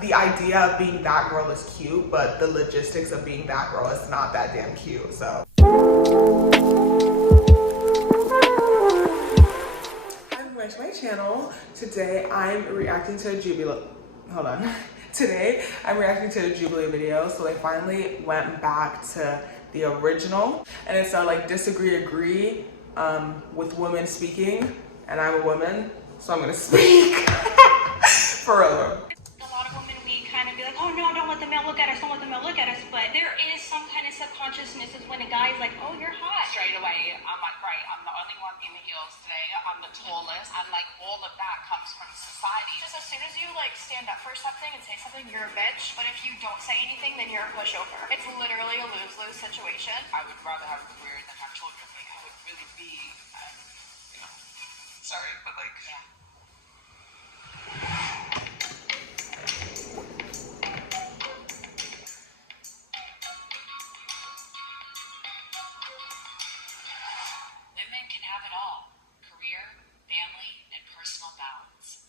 the idea of being that girl is cute, but the logistics of being that girl is not that damn cute. So hi, welcome to my channel. Today I'm reacting to a Jubilee. Hold on. Today I'm reacting to a Jubilee video. So they finally went back to the original, and it's our like disagree agree with women speaking, and I'm a woman, so I'm gonna speak for real. A lot of women, we kind of be like, oh no, don't let the male look at us, don't let the male look at us. But there is some kind of subconsciousness is when a guy's like, oh, you're hot. Straight away, I'm like, right, I'm the only one in the heels today. I'm the tallest. And like all of that comes from society. Just as soon as you like stand up for something and say something, you're a bitch. But if you don't say anything, then you're a pushover. It's literally a lose-lose situation. I would rather have a career than have children. Like, I would really be, you know, sorry, but like, yeah. Women can have it all: career, family, and personal balance.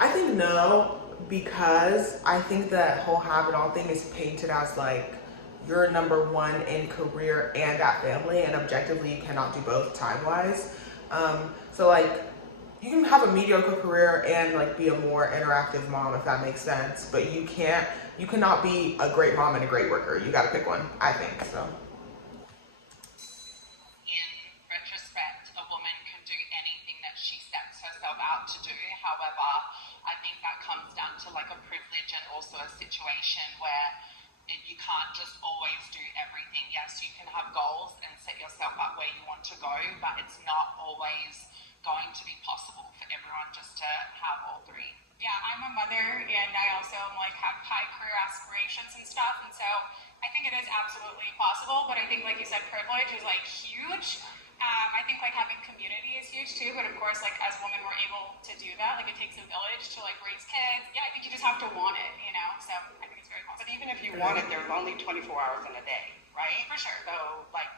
I think no, because I think that whole have it all thing is painted as like you're number one in career and at family, and objectively you cannot do both time-wise. So like you can have a mediocre career and like be a more interactive mom, if that makes sense, but you cannot be a great mom and a great worker. You gotta pick one, I think, so. In retrospect, a woman can do anything that she sets herself out to do. However, I think that comes down to like a privilege and also a situation where you can't just always do everything. Yes, you can have goals and set yourself up where you want to go, but it's not always going to be possible for everyone just to have all three. Yeah, I'm a mother, and I also like have high career aspirations and stuff, and so I think it is absolutely possible. But I think, like you said, privilege is like huge. I think like having community is huge too. But of course, like as women, we're able to do that. Like it takes a village to like raise kids. Yeah, I think you just have to want it, you know. So I think it's very possible. But even if you want it, there's only 24 hours in a day, right? For sure. So like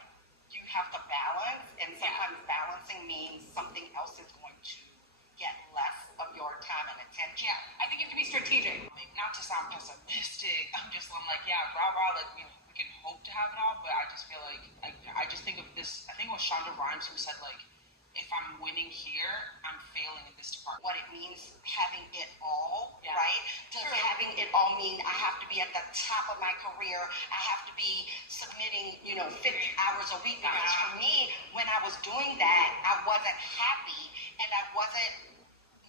you have to balance, and sometimes balancing means something else is going to get less of your time and attention. Yeah, I think you have to be strategic. Like, not to sound pessimistic, I'm like, yeah, rah, like, you know, we can hope to have it all, but I just feel like, I just think of this, I think it was Shonda Rhimes who said, like, if I'm winning here, I'm failing in this department. What it means having it all, yeah. Right? Does having it all mean I have to be at the top of my career? I have to be submitting, 50 hours a week? Because for me, when I was doing that, I wasn't happy and I wasn't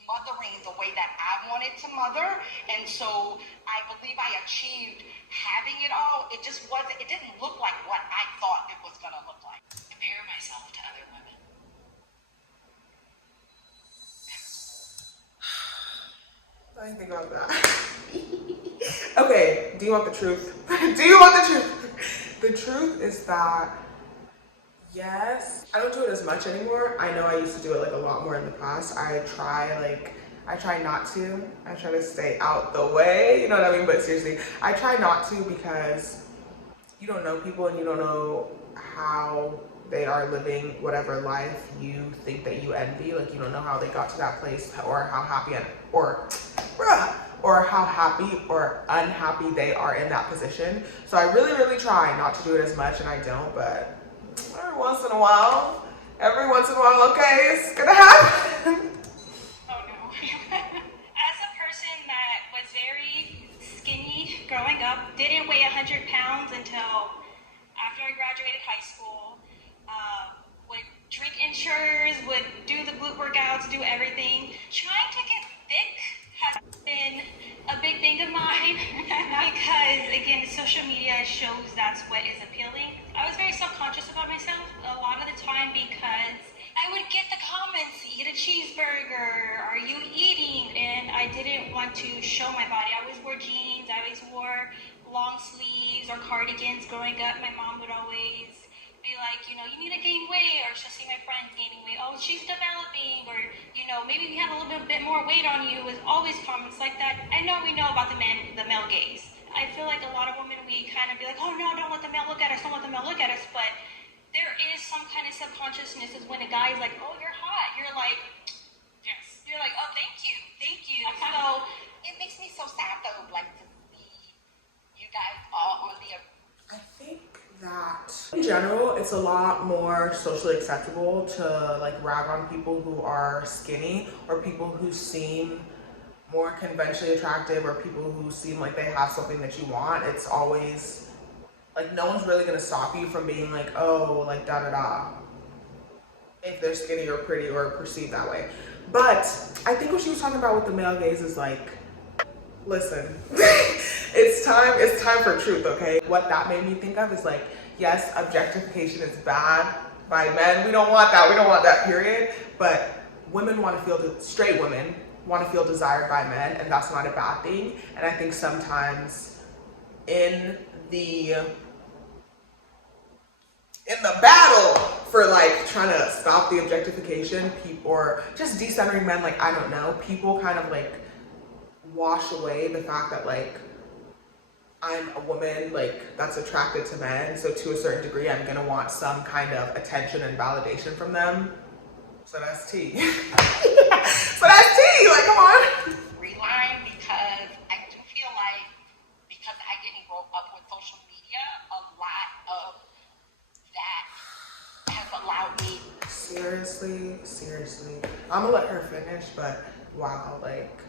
mothering the way that I wanted to mother. And so I believe I achieved having it all. It just wasn't, it didn't look like what I thought it was going to look like. Compare myself to other women. I think about that. Okay, do you want the truth? Do you want the truth? The truth is that, yes, I don't do it as much anymore. I know I used to do it like a lot more in the past. I try not to. I try to stay out the way, you know what I mean? But seriously, I try not to, because you don't know people and you don't know how they are living whatever life you think that you envy. Like, you don't know how they got to that place, or how happy or how happy or unhappy they are in that position. So I really try not to do it as much, and I don't, but every once in a while, okay, it's gonna happen. Oh no. As a person that was very skinny growing up, didn't weigh 100 pounds until after I graduated high school, would drink Ensures, would do the glute workouts, do everything. Trying to get thick has been a big thing of mine because, again, social media shows that's what is appealing. I was very self-conscious about myself a lot of the time because I would get the comments, eat a cheeseburger, are you eating? And I didn't want to show my body. I always wore jeans, I always wore long sleeves or cardigans growing up. My mom would always be like, you need to gain weight, or she'll see my friends gaining weight. Oh, she's developing, or, maybe we have a little bit more weight on you. With always comments like that. I know we know about the male gaze. I feel like a lot of women, we kind of be like, oh no, don't let the male look at us, don't let the male look at us. But there is some kind of subconsciousness is when a guy is like, oh, you're hot. You're like, yes. You're like, oh, thank you. So It makes me so sad though, like to see you guys all on the. I think that in general, it's a lot more socially acceptable to like rag on people who are skinny or people who seem more conventionally attractive or people who seem like they have something that you want. It's always like no one's really gonna stop you from being like, oh, like da da da, if they're skinny or pretty or perceived that way. But I think what she was talking about with the male gaze is like, listen, it's time for truth, okay? What that made me think of is like, yes, objectification is bad by men. We don't want that, period. But women want to feel, straight women want to feel desired by men, and that's not a bad thing. And I think sometimes in the battle for like trying to stop the objectification, people, or just decentering men, like, I don't know, people kind of like wash away the fact that like I'm a woman like that's attracted to men, so to a certain degree I'm gonna want some kind of attention and validation from them. So that's tea. So that's tea, like come on. Reline, because I do feel like because I didn't grow up with social media, a lot of that has allowed me. Seriously. I'm gonna let her finish, but wow, like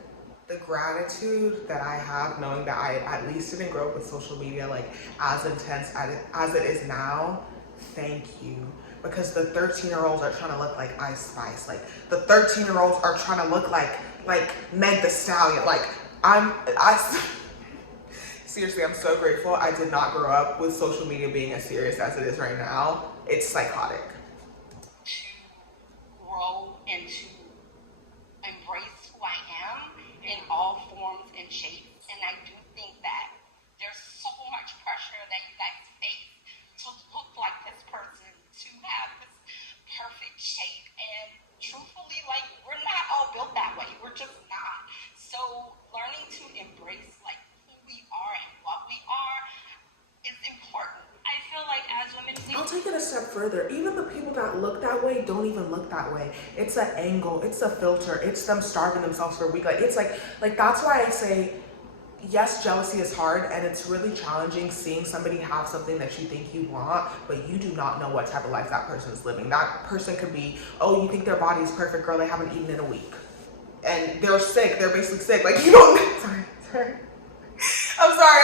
the gratitude that I have knowing that I at least didn't grow up with social media like as intense as it is now, thank you. Because the 13-year-olds are trying to look like Ice Spice. Like the 13-year-olds are trying to look like Meg the Stallion. Like seriously, I'm so grateful I did not grow up with social media being as serious as it is right now. It's psychotic. To grow and to embrace who I am in all forms and shapes. And I do think that there's so much pressure that you guys face to look like this person, to have this perfect shape. And truthfully, like, we're not all built that way. We're just not. So learning to embrace like who we are and what we are is important. I feel like as women, I'll take it a step further. Even the people that look that way don't even look that way. It's an angle, it's a filter, it's them starving themselves for a week. Like it's like that's why I say, yes, jealousy is hard and it's really challenging seeing somebody have something that you think you want, but you do not know what type of life that person is living. That person could be, oh, you think their body is perfect, girl, they haven't eaten in a week. And they're sick, they're basically sick. Like you don't, sorry. I'm sorry,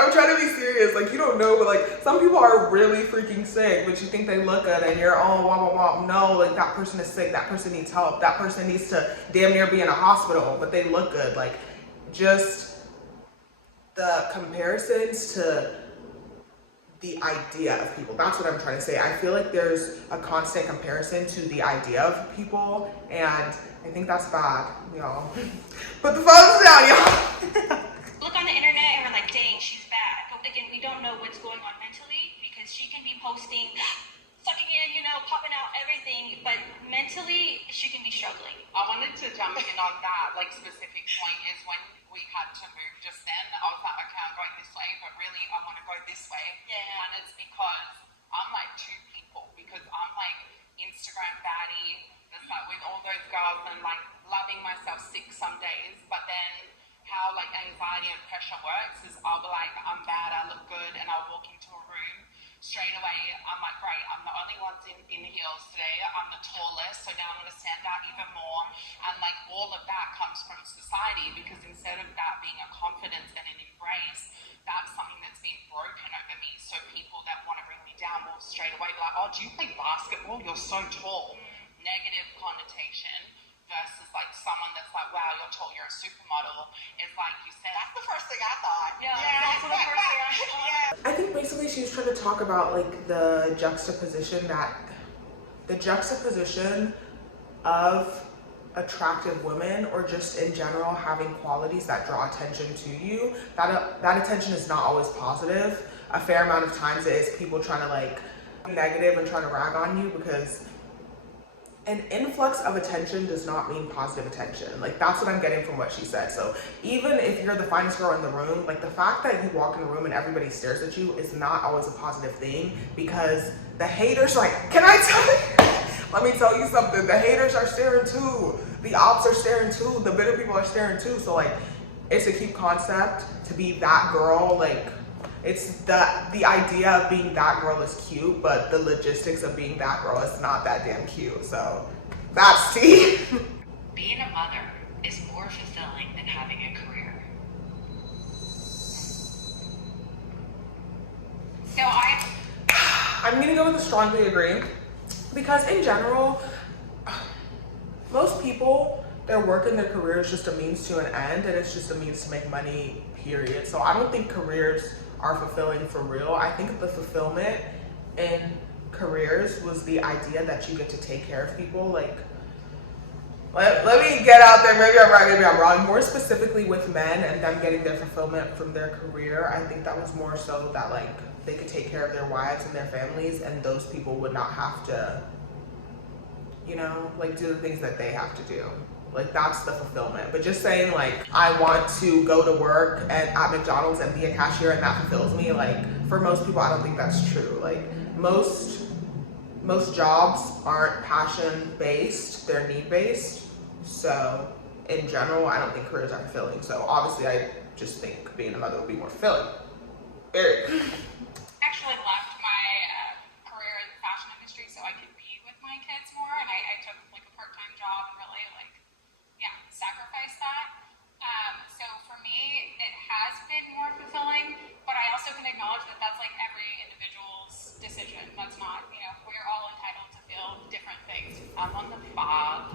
I'm trying to be serious. Like, you don't know, but like, some people are really freaking sick, but you think they look good and you're, oh, wah, wah, wah. No, like, that person is sick. That person needs help. That person needs to damn near be in a hospital, but they look good. Like, just the comparisons to the idea of people. That's what I'm trying to say. I feel like there's a constant comparison to the idea of people, and I think that's bad, y'all. Put the phones down, y'all. look on the internet and we're like, dang, she's bad. But again, we don't know what's going on mentally because she can be posting, sucking in, popping out everything, but mentally she can be struggling. I wanted to jump in on that specific point is when we had to move just then, I was like, okay, I'm going this way, but really I want to go this way. Yeah. And it's because I'm like two people, because I'm like Instagram baddie, just like with all those girls and like loving myself sick some days, but then how like anxiety and pressure works is I'll be like, I'm bad, I look good, and I'll walk into a room straight away. I'm like, great, I'm the only one in heels today, I'm the tallest, so now I'm going to stand out even more. And like all of that comes from society, because instead of that being a confidence and an embrace, that's something that's been broken over me. So people that want to bring me down will straight away be like, oh, do you play basketball? You're so tall. Negative connotation. Versus like someone that's like, wow, you're tall, you're a supermodel. It's like you said, that's the first thing I thought. Yeah, that's the first thing I thought. I think basically she was trying to talk about like the juxtaposition of attractive women, or just in general having qualities that draw attention to you. That attention is not always positive. A fair amount of times it is people trying to like be negative and trying to rag on you, because an influx of attention does not mean positive attention. Like, that's what I'm getting from what she said. So even if you're the finest girl in the room, like the fact that you walk in a room and everybody stares at you is not always a positive thing, because the haters, like, can I tell you? Let me tell you something. The haters are staring too. The ops are staring too. The bitter people are staring too. So like, it's a cute concept to be that girl. Like, it's the idea of being that girl is cute, but the logistics of being that girl is not that damn cute. So that's tea. Being a mother is more fulfilling than having a career. So I'm gonna go with a strongly agree, because in general, most people, their work and their career is just a means to an end, and it's just a means to make money, period. So I don't think careers are fulfilling for real. I think the fulfillment in careers was the idea that you get to take care of people. Like, let me get out there, maybe I'm right, maybe I'm wrong. More specifically with men and them getting their fulfillment from their career, I think that was more so that like they could take care of their wives and their families, and those people would not have to, you know, like do the things that they have to do. Like, that's the fulfillment. But just saying like, I want to go to work and at McDonald's and be a cashier and that fulfills me, like, for most people, I don't think that's true. Like, most jobs aren't passion based, they're need based. So in general, I don't think careers are fulfilling. So obviously I just think being a mother would be more fulfilling. Period. actually left my career in the fashion industry so I could be with my kids more, and I took like a part-time job and really like, yeah, sacrificed that. So for me, it has been more fulfilling, but I also can acknowledge that that's like every individual's decision. That's not, you know, we're all entitled to feel different things. I'm on the far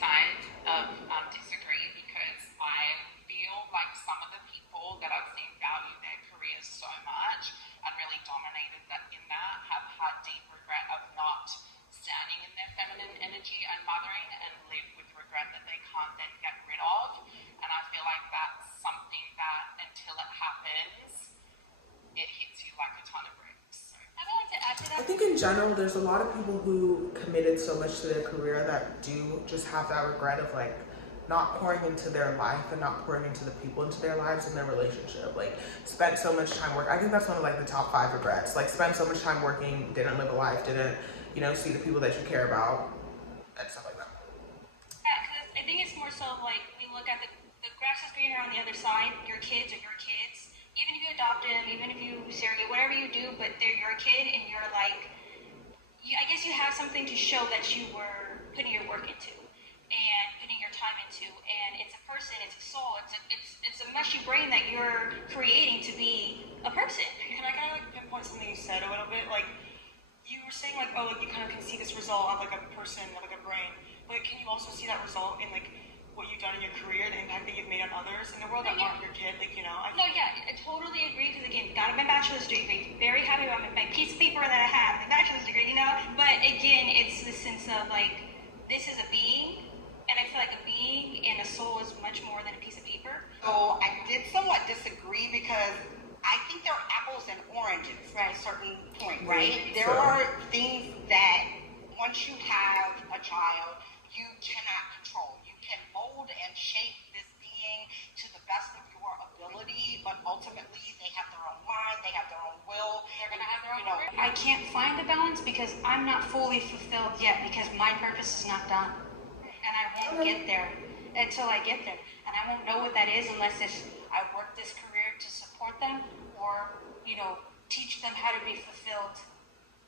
side of disagree, because I feel like some of the people that I've seen value their careers so much and really dominated in that have had deep regret of not standing in their feminine energy and mothering, and live with regret that they can't then get rid of. And I feel like that's something that until it happens, it hits you like a ton of bricks. So. I would like to add to that. I think in general, there's a lot of people who committed so much to their career that do just have that regret of like not pouring into their life and not pouring into the people into their lives and their relationship. Like, spent so much time working. I think that's one of like the top 5 regrets. Like, spent so much time working, didn't live a life, didn't, you know, see the people that you care about and stuff like that. Yeah, because I think it's more so like we look at the grass is greener on the other side. Your kids are your kids. Even if you adopt them, even if you surrogate, whatever you do, but they're your kid, and you're like, I guess you have something to show that you were putting your work into and putting your time into, and it's a person, it's a soul, it's a mushy brain that you're creating to be a person. Can I kind of like pinpoint something you said a little bit? Like, you were saying like, oh, like you kind of can see this result of like a person, of like a brain, but can you also see that result in like what you've done in your career, the impact that you've made on others in the world that aren't your kid? Like, you know, No, yeah, I totally agree. Because again, got my bachelor's degree, very happy about my piece of paper that I have, the bachelor's degree, you know. But again, it's the sense of like, this is a being, and I feel like a being and a soul is much more than a piece of paper. So I did somewhat disagree, because I think they're apples and oranges at a certain point, right? There are things that once you have a child, you cannot control. You can mold and shape this being to the best of your ability, but ultimately they have their own mind, they have their own will. They're gonna have their own career. I can't find the balance because I'm not fully fulfilled yet, because my purpose is not done, and I won't get there until I get there, and I won't know what that is unless I work this career to support them, or you know, teach them how to be fulfilled,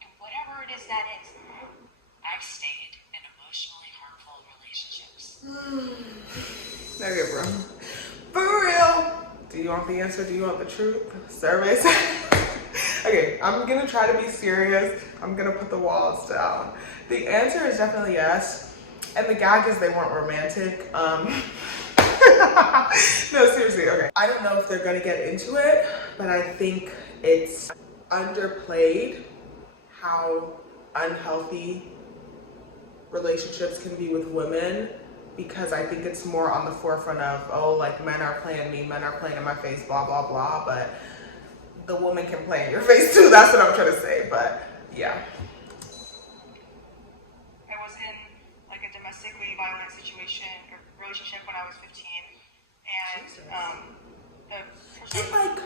and whatever it is that is. I've stayed in emotionally harmful relationships. Okay, bro. For real. Do you want the answer? Do you want the truth? Surveys. Okay, I'm gonna try to be serious. I'm gonna put the walls down. The answer is definitely yes. And the gag is they weren't romantic. No, seriously, okay. I don't know if they're gonna get into it, but I think it's underplayed how unhealthy relationships can be with women, because I think it's more on the forefront of, oh, like men are playing me, men are playing in my face, blah, blah, blah, but the woman can play in your face too. That's what I'm trying to say, but yeah. I was in like a domestically violent situation or relationship when I was 15, and the person. And like,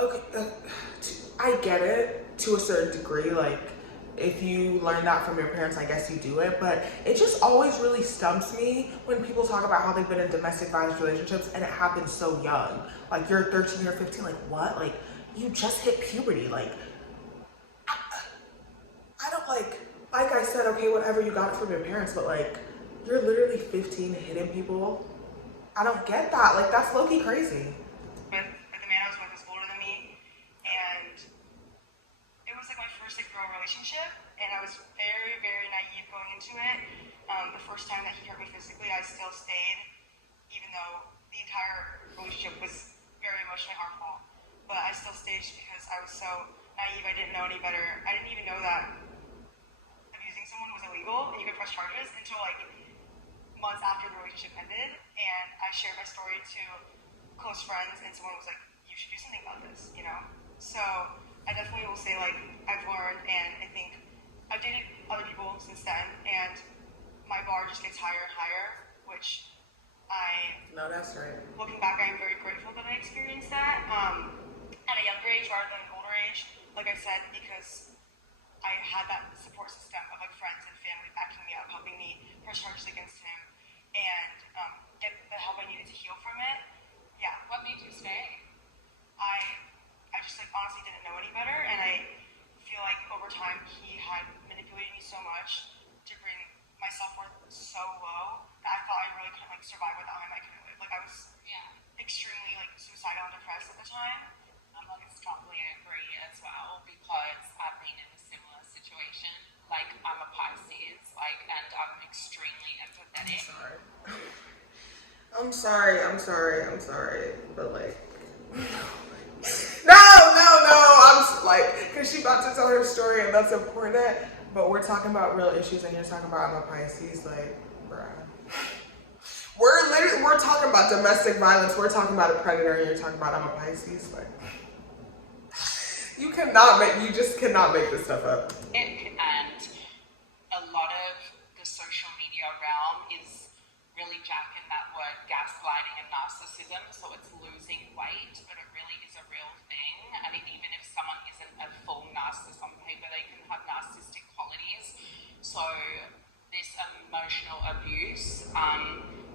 okay, I get it to a certain degree. Like, if you learn that from your parents, I guess you do it. But it just always really stumps me when people talk about how they've been in domestic violence relationships and it happens so young. Like, you're 13 or 15, like, what? Like, you just hit puberty. Like, I don't like I said, okay, whatever, you got it from your parents, but like, you're literally 15 hitting people. I don't get that. Like, that's low-key crazy. But the man I was with was older than me, and it was like my first like real relationship, and I was very, very naive going into it. The first time that he hurt me physically, I still stayed, even though the entire relationship was very emotionally harmful. But I still stayed because I was so naive. I didn't know any better. I didn't even know that abusing someone was illegal and you could press charges until like months after the relationship ended. And I shared my story to close friends, and someone was like, "You should do something about this," you know. So I definitely will say like I've learned, and I think I've dated other people since then, and my bar just gets higher and higher, which No, that's right. looking back, I am very grateful that I experienced that at a younger age rather than an older age. Like I said, because I had that support system of like friends and family backing me up, helping me press charges against him, and get the help I needed to heal from it. Yeah, What made you stay? I just like honestly didn't know any better, and I feel like over time he had manipulated me so much to bring my self-worth so low that I thought I really couldn't like survive without him. I couldn't live. Like I was extremely like suicidal and depressed at the time. I strongly agree as well because I've been in a similar situation. Like I'm a Pisces, like, and I'm extremely empathetic. I'm sorry, but like, no, I'm like, cause she about to tell her story and that's important, but we're talking about real issues and you're talking about I'm a Pisces, like, bruh. We're talking about domestic violence, we're talking about a predator, and you're talking about I'm a Pisces, like, you just cannot make this stuff up. And a lot of the social media realm is really jacking that word gaslighting and narcissism, so it's losing weight, but it really is a real thing. I mean, even if someone isn't a full narcissist on paper, they can have narcissistic qualities. So this emotional abuse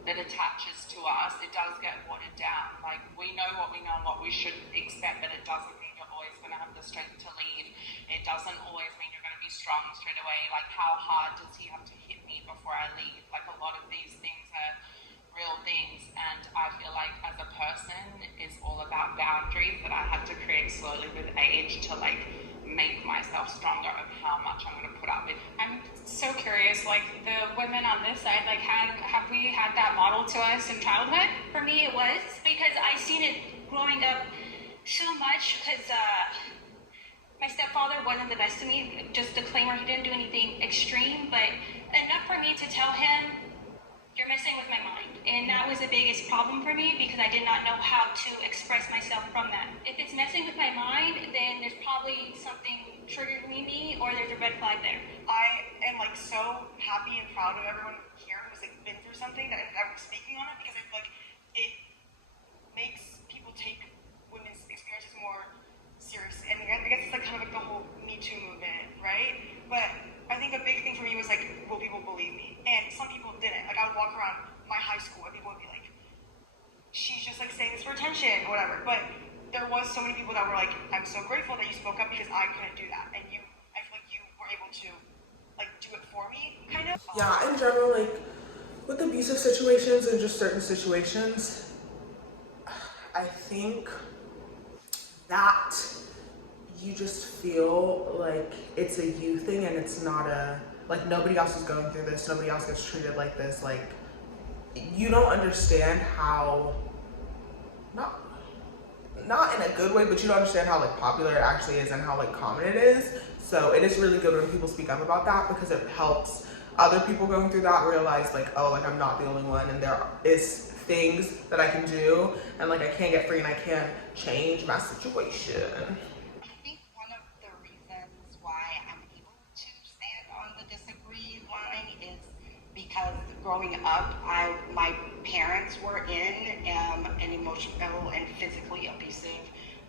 that attaches to us, it does get watered down. Like, we know what we know and what we should expect, but it doesn't mean you're always going to have the strength to lead. It doesn't always mean you're going to be strong straight away. Like, how hard does he have to hit me before I leave? Like, a lot of these things are real things, and I feel like as a person, it's all about boundaries that I had to create slowly with age to like make myself stronger of how much I'm going to put up with. I'm so curious, like the women on this side, like have we had that model to us in childhood? For me, it was because I seen it growing up so much. Because my stepfather wasn't the best to me. Just disclaimer, he didn't do anything extreme, but enough for me to tell him, "You're messing with my mind." And that was the biggest problem for me because I did not know how to express myself from that. If it's messing with my mind, then there's probably something triggering me or there's a red flag there. I am like so happy and proud of everyone here who's like been through something that I'm speaking on it, because I feel like it makes people take women's experiences more seriously. And I guess it's like kind of like the whole Me Too movement, right? But I think a big thing for me was like, will people believe me? And some people didn't. Like I would walk around my high school and people would be like, she's just like saying this for attention, whatever. But there was so many people that were like, I'm so grateful that you spoke up because I couldn't do that. And I feel like you were able to like do it for me, kind of. Yeah, in general, like with abusive situations and just certain situations, I think that you just feel like it's a you thing and it's not like nobody else is going through this, nobody else gets treated like this. Like, you don't understand how, not in a good way, but you don't understand how like popular it actually is and how like common it is. So it is really good when people speak up about that because it helps other people going through that realize like, oh, like I'm not the only one and there is things that I can do and like I can't get free and I can change my situation. I think one of the reasons why I'm able to stand on the disagree line is because growing up, my parents were in an emotional and physically abusive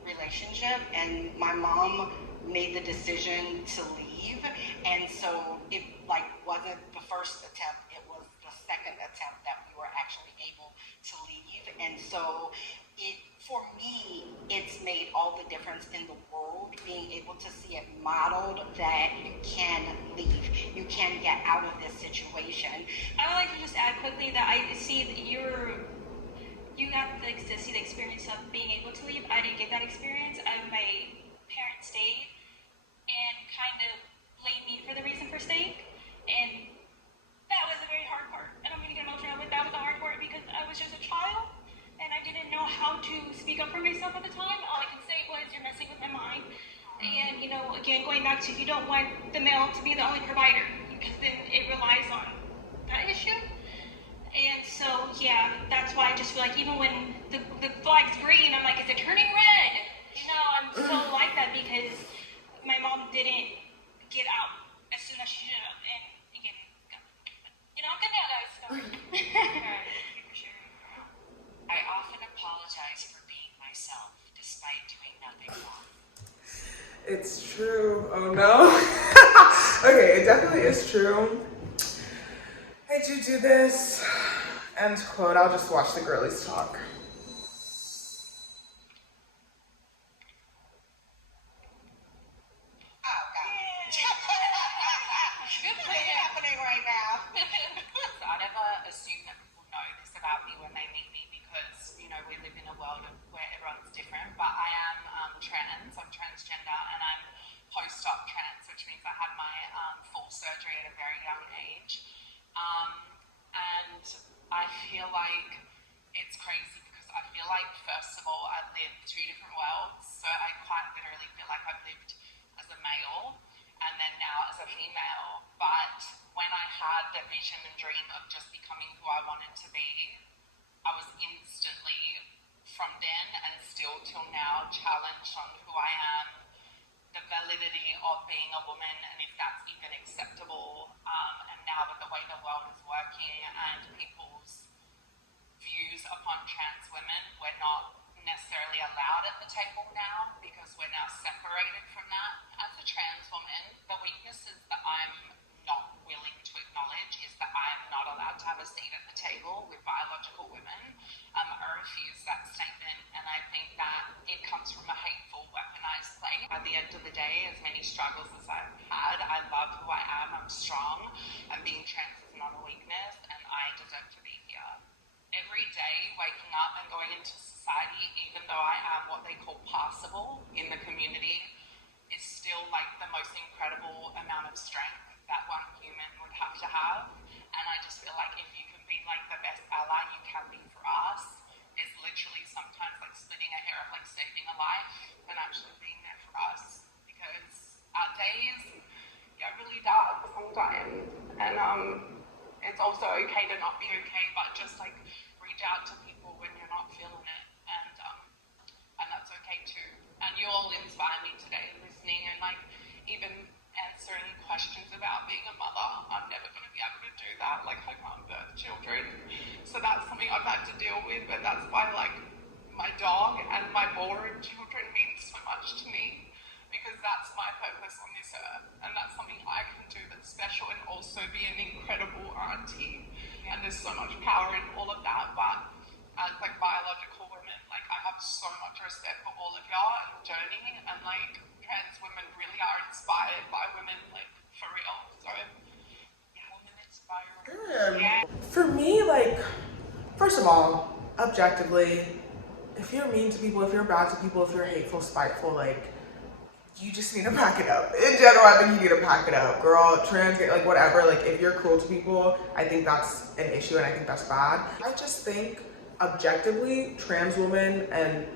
relationship, and my mom made the decision to leave, and so it like wasn't the first attempt, it was the second attempt that we were actually able to leave. And so it, for me, it's made all the difference in the world being able to see it modeled that you can leave, you can get out of this situation. I would like to just add quickly that I see that you got to see the experience of being able to leave. I didn't get that experience. My parents stayed and kind of blamed me for the reason for staying, and that was a very hard part. I don't mean to get emotional, but that was the hard part because I was just a child and I didn't know how to speak up for myself at the time. All I can say was, you're messing with my mind. And, you know, again, going back to, you don't want the male to be the only provider because then it relies on that issue. And so, yeah, that's why I just feel like even when the flag's green, I'm like, is it turning red? You know, I'm so like that because my mom didn't get out as soon as she should have. And again, you know, I'm good now, guys. So. I often apologize for being myself despite doing nothing wrong. It's true. Oh no. Okay, it definitely is true. I do this. End quote. I'll just watch the girlies talk. Happening right now. So I never assume that people know this about me when they meet me because, you know, we live in a world where everyone's different, but I am trans, I'm transgender, and I'm post-op trans, which means I had my full surgery at a very young age. And I feel like it's crazy because I feel like, first of all, I live two different worlds, so I quite literally feel like I've lived as a male and then now as a female. But when I had the vision and dream of just becoming who I wanted to be, I was instantly, from then and still till now, challenged on who I am, the validity of being a woman, and if that's even acceptable. And now with the way the world is working and people's views upon trans women, we're not necessarily allowed at the table now because we're now separated from that. As a trans woman, the weaknesses that I'm not willing to acknowledge is that I am not allowed to have a seat at the table with biological women. I refuse that statement, and I think that it comes from a hateful, weaponized place. At the end of the day, as many struggles as I've had, I love who I am, I'm strong, and being trans is not a weakness, and I deserve to be here. Every day, waking up and going into society, even though I am what they call passable in the community, is still like the most incredible amount of strength that one human would have to have. And I just feel like if you can be like the best ally you can be for us, is literally sometimes like splitting a hair of like saving a life and actually being there for us. Because our days get really dark sometimes, and it's also okay to not be okay, but just like reach out to people when you're not feeling it, and that's okay too. And you all inspire me today, listening and like even answering questions about being a mother. I'm never going to be able to do that. Like, I can't birth children, so that's something I've had to deal with. But that's why like my dog and my boring children means so much to me, because that's my purpose on this earth, and that's something I can do that's special, and also be an incredible auntie. And there's so much power in all of that. But as like biological women, like I have so much respect for all of y'all and the journey, and like trans women really are inspired by women, like for real. So yeah, women inspire. Good. For me, like, first of all, objectively, if you're mean to people, if you're bad to people, if you're hateful, spiteful, like, you just need to pack it up. In general, I think you need to pack it up. Girl, trans, like whatever, like if you're cruel to people, I think that's an issue and I think that's bad. I just think objectively, trans women and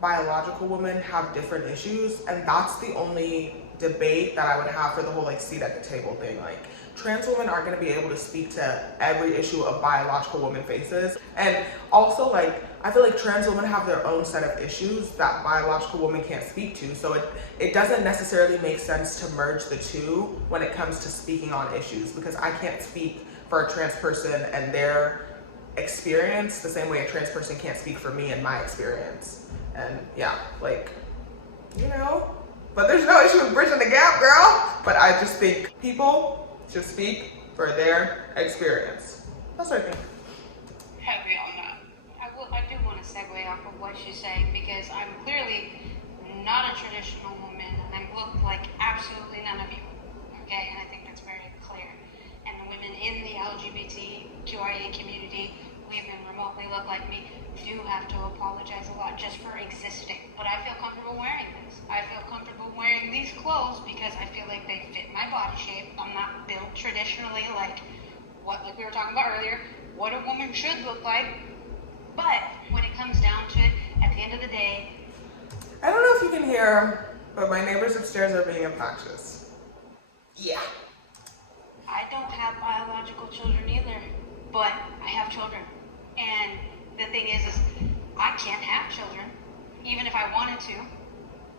biological women have different issues, and that's the only debate that I would have for the whole like seat at the table thing. Like, trans women aren't going to be able to speak to every issue a biological woman faces, and also like I feel like trans women have their own set of issues that biological women can't speak to, so it doesn't necessarily make sense to merge the two when it comes to speaking on issues, because I can't speak for a trans person and their experience the same way a trans person can't speak for me and my experience. And yeah, like, you know, but there's no issue with bridging the gap, girl. But I just think people should speak for their experience. That's what I think. Heavy on that. I do want to segue off of what she's saying because I'm clearly not a traditional woman and I look like absolutely none of you. Okay, and I think that's very clear. And the women in the LGBTQIA community who even remotely look like me do have to apologize a lot just for existing. But I feel comfortable wearing this. I feel comfortable wearing these clothes because I feel like they fit my body shape. I'm not built traditionally like we were talking about earlier, what a woman should look like. But when it comes down to it, at the end of the day, I don't know if you can hear, but my neighbors upstairs are being obnoxious. Yeah. I don't have biological children either, but I have children. And the thing is I can't have children, even if I wanted to,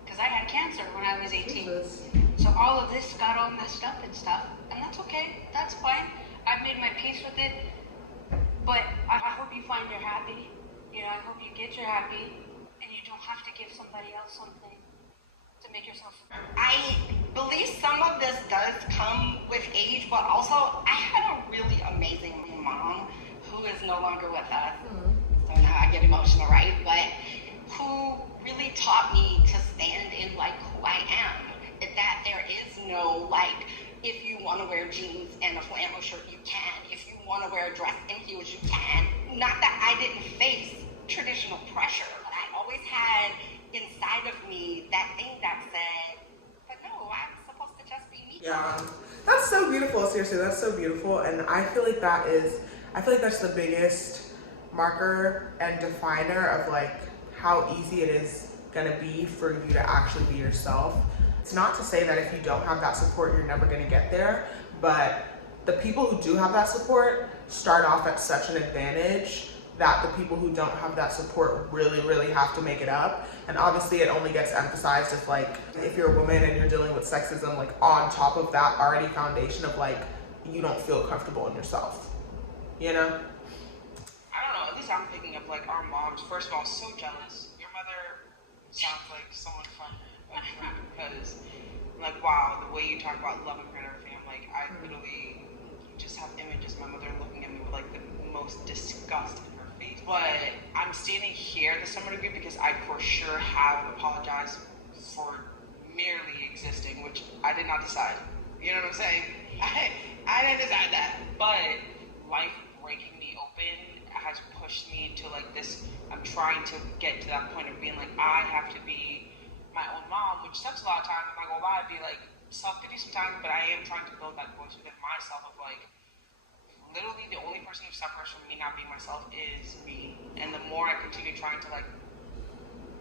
because I had cancer when I was 18. Jesus. So all of this got all messed up and stuff, and that's okay. That's fine. I've made my peace with it. But I hope you find you're happy. You know, I hope you get your happy, and you don't have to give somebody else something to make yourself. I believe some of this does come with age, but also I had a really amazing mom who is no longer with us. So now I get emotional, right? But who really taught me to stand in like who I am. That there is no like, if you want to wear jeans and a flannel shirt, you can. If you want to wear a dress and heels, you can. Not that I didn't face traditional pressure, but I always had inside of me that thing that said, but no, I'm supposed to just be me. Yeah, that's so beautiful. Seriously, that's so beautiful. And I feel like that's the biggest marker and definer of like how easy it is gonna be for you to actually be yourself. It's not to say that if you don't have that support, you're never gonna get there, but the people who do have that support start off at such an advantage that the people who don't have that support really, really have to make it up. And obviously it only gets emphasized if you're a woman and you're dealing with sexism, like on top of that already foundation of like, you don't feel comfortable in yourself, you know? I don't know, at least I'm thinking of like our moms. First of all, so jealous. Your mother sounds like someone from a dream because like, wow, the way you talk about loving her and everything, I'm like, I literally just have images of my mother looking at me with like the most disgust in her face. But I'm standing here at the summer degree because I for sure have apologized for merely existing, which I did not decide. You know what I'm saying? I didn't decide that. But life breaking me open has pushed me to like this. I'm trying to get to that point of being like, I have to be my own mom, which sucks a lot of times. I'm not gonna lie, I'd be like self-pity sometimes, but I am trying to build that voice within myself of like, literally the only person who suffers from me not being myself is me. And the more I continue trying to like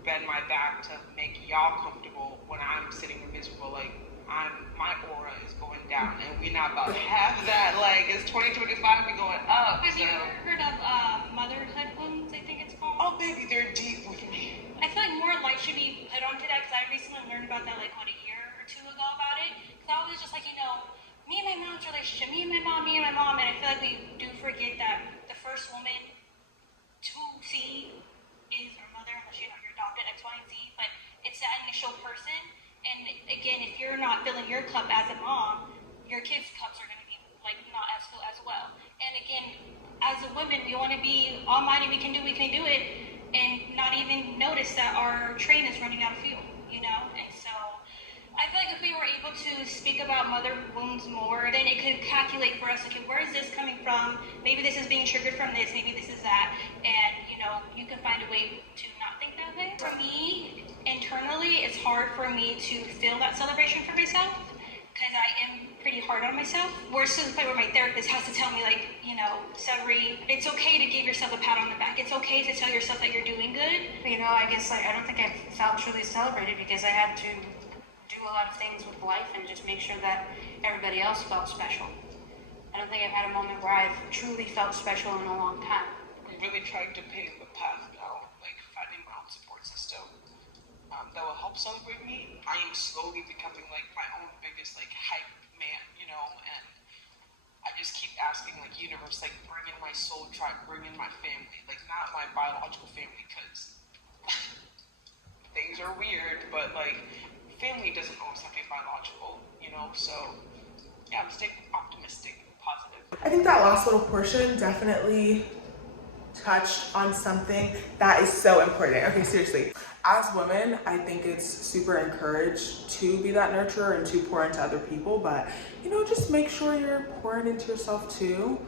bend my back to make y'all comfortable when I'm sitting miserable, like my aura is going down, and we're not about to have that. Like it's 2025, we going up. Have you ever heard of motherhood wounds? I think it's called. Oh baby, they're deep with me. I feel like more light should be put onto that because I recently learned about that like a year or two ago about it. Because I was just like, me and my mom's relationship, me and my mom, and I feel like we do forget that the first woman to see is our mother, unless you're adopted X, Y, and Z. But it's that initial person. And again, if you're not filling your cup as a mom, your kids' cups are going to be like not as full as well. And again, as a woman, we want to be almighty. We can do it, and not even notice that our train is running out of fuel. And so I feel like if we were able to speak about mother wounds more, then it could calculate for us. Okay, where is this coming from? Maybe this is being triggered from this. Maybe this is that. And you can find a way to not think that way. For me, internally, it's hard for me to feel that celebration for myself because I am pretty hard on myself. Worse to the point where my therapist has to tell me, like, Severie, it's okay to give yourself a pat on the back. It's okay to tell yourself that you're doing good. I guess I don't think I felt truly celebrated because I had to do a lot of things with life and just make sure that everybody else felt special. I don't think I've had a moment where I've truly felt special in a long time. I'm really trying to pave the path now, like finding my own support system that will help celebrate me. I am slowly becoming like my own biggest like hype man, and I just keep asking, like, universe, like, bring in my soul tribe, bring in my family, like, not my biological family, because things are weird, but, like, family doesn't always have to be biological, you know, so, yeah, I'm staying optimistic, positive. I think that last little portion definitely touched on something that is so important. Okay, seriously. As women, I think it's super encouraged to be that nurturer and to pour into other people, but you know, just make sure you're pouring into yourself too.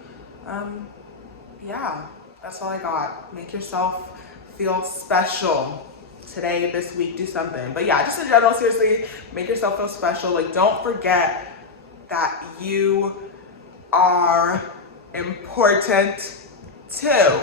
Yeah, that's all I got. Make yourself feel special today, this week, do something. But yeah, just in general, seriously, make yourself feel special. Like, don't forget that you are important too.